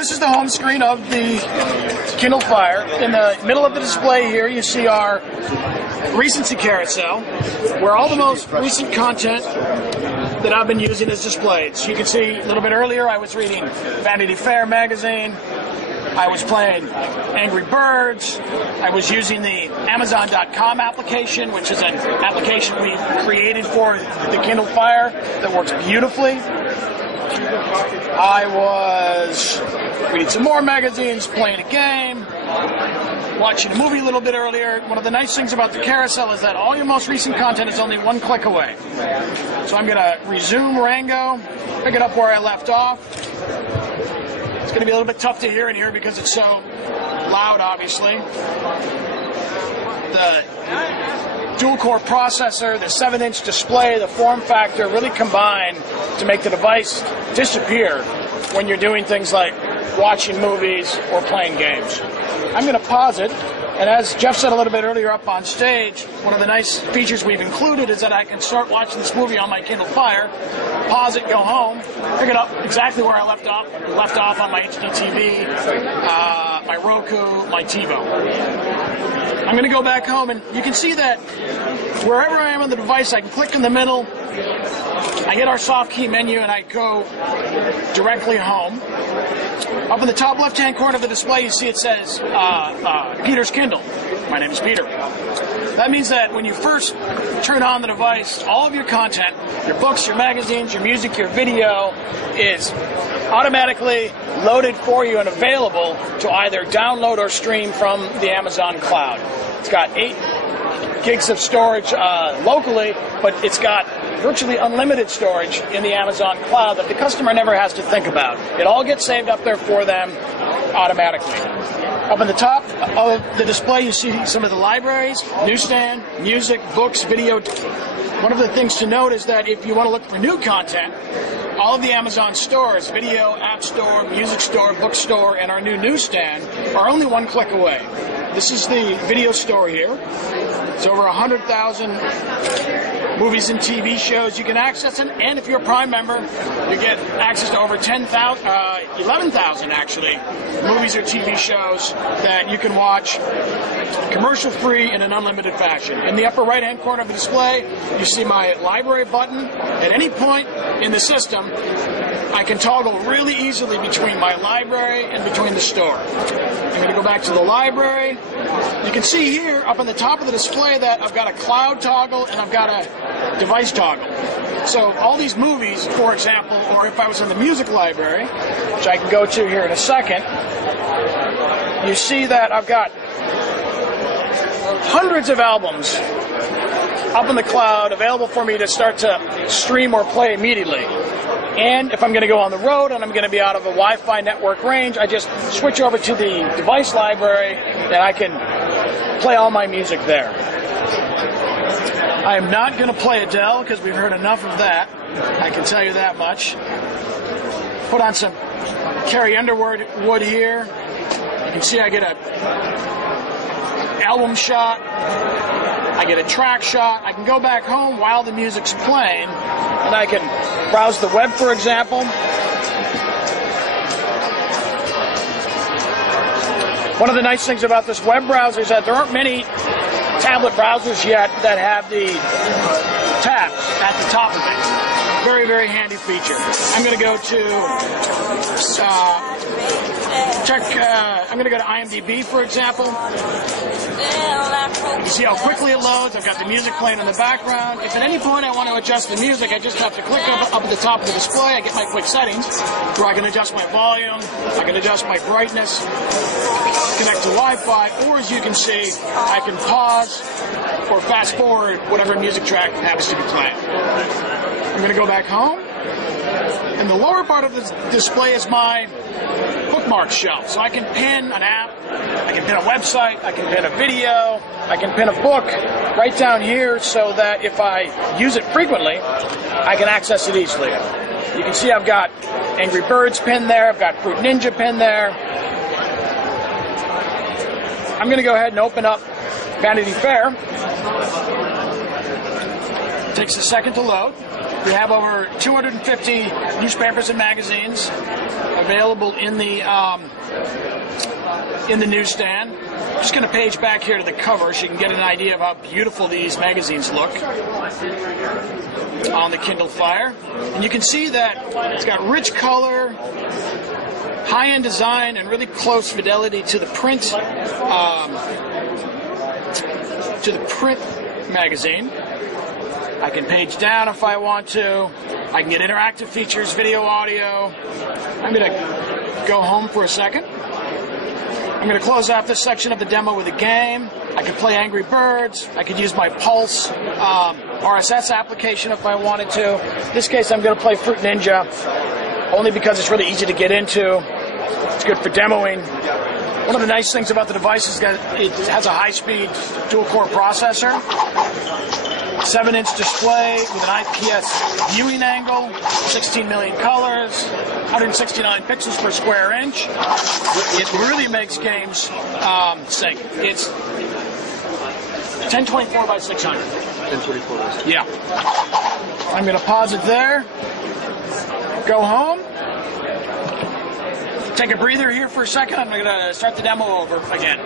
This is the home screen of the Kindle Fire. In the middle of the display here, you see our recency carousel, where all the most recent content that I've been using is displayed. So you can see a little bit earlier I was reading Vanity Fair magazine. I was playing Angry Birds. I was using the Amazon.com application, which is an application we created for the Kindle Fire that works beautifully. I was reading some more magazines, playing a game, watching a movie a little bit earlier. One of the nice things about the carousel is that all your most recent content is only one click away. So I'm going to resume Rango, pick it up where I left off. It's going to be a little bit tough to hear in here because it's so loud, obviously. The dual-core processor, the 7-inch display, the form factor really combine to make the device disappear when you're doing things like watching movies or playing games. I'm going to pause it, and as Jeff said a little bit earlier up on stage, one of the nice features we've included is that I can start watching this movie on my Kindle Fire, pause it, go home, pick it up exactly where I left off on my HD TV, my Roku, my TiVo. I'm going to go back home, and you can see that wherever I am on the device, I can click in the middle, I get our soft key menu, and I go directly home. Up in the top left-hand corner of the display, you see it says Peter's Kindle. My name is Peter. That means that when you first turn on the device, all of your content, your books, your magazines, your music, your video is automatically loaded for you and available to either download or stream from the Amazon cloud. It's got 8 gigs of storage locally, but it's got virtually unlimited storage in the Amazon cloud that the customer never has to think about. It all gets saved up there for them automatically. Up in the top of the display, you see some of the libraries, newsstand, music, books, video. One of the things to note is that if you want to look for new content, all of the Amazon stores, video, app store, music store, bookstore, and our new newsstand are only one click away. This is the video store here. It's over 100,000 movies and TV shows you can access it, and if you're a Prime member, you get access to over 11,000 actually movies or TV shows that you can watch commercial-free in an unlimited fashion. In the upper right-hand corner of the display, you see my library button. At any point in the system, I can toggle really easily between my library and between the store. I'm going to go back to the library. You can see here up on the top of the display that I've got a cloud toggle and I've got a device toggle. So all these movies, for example, or if I was in the music library, which I can go to here in a second, you see that I've got hundreds of albums up in the cloud available for me to start to stream or play immediately. And if I'm going to go on the road and I'm going to be out of a Wi-Fi network range, I just switch over to the device library and I can play all my music there. I am not going to play Adele because we've heard enough of that. I can tell you that much. Put on some Carrie Underwood here. You can see I get a album shot. I get a track shot. I can go back home while the music's playing, and I can browse the web, for example. One of the nice things about this web browser is that there aren't many tablet browsers yet that have the tabs at the top of it. Very, very handy feature. I'm going to go to I'm going to go to IMDb, for example. You can see how quickly it loads. I've got the music playing in the background. If at any point I want to adjust the music, I just have to click up at the top of the display. I get my quick settings where I can adjust my volume, I can adjust my brightness, connect to Wi-Fi, or as you can see, I can pause or fast forward whatever music track happens to be playing. I'm going to go back home. And the lower part of the display is my bookmark shelf. So I can pin an app, I can pin a website, I can pin a video, I can pin a book right down here so that if I use it frequently, I can access it easily. You can see I've got Angry Birds pinned there, I've got Fruit Ninja pinned there. I'm going to go ahead and open up Vanity Fair. takes a second to load. We have over 250 newspapers and magazines available in the newsstand. I'm just going to page back here to the cover so you can get an idea of how beautiful these magazines look on the Kindle Fire. And you can see that it's got rich color, high-end design, and really close fidelity to the print magazine. I can page down if I want to. I can get interactive features, video, audio. I'm going to go home for a second. I'm going to close out this section of the demo with a game. I could play Angry Birds. I could use my Pulse RSS application if I wanted to. In this case, I'm going to play Fruit Ninja, only because it's really easy to get into. It's good for demoing. One of the nice things about the device is that it has a high-speed dual-core processor, 7-inch display with an IPS viewing angle, 16 million colors, 169 pixels per square inch. It really makes games sing. It's 1024 by 600. 1024 by 600. Yeah. I'm going to pause it there. Go home. Take a breather here for a second. I'm going to start the demo over again.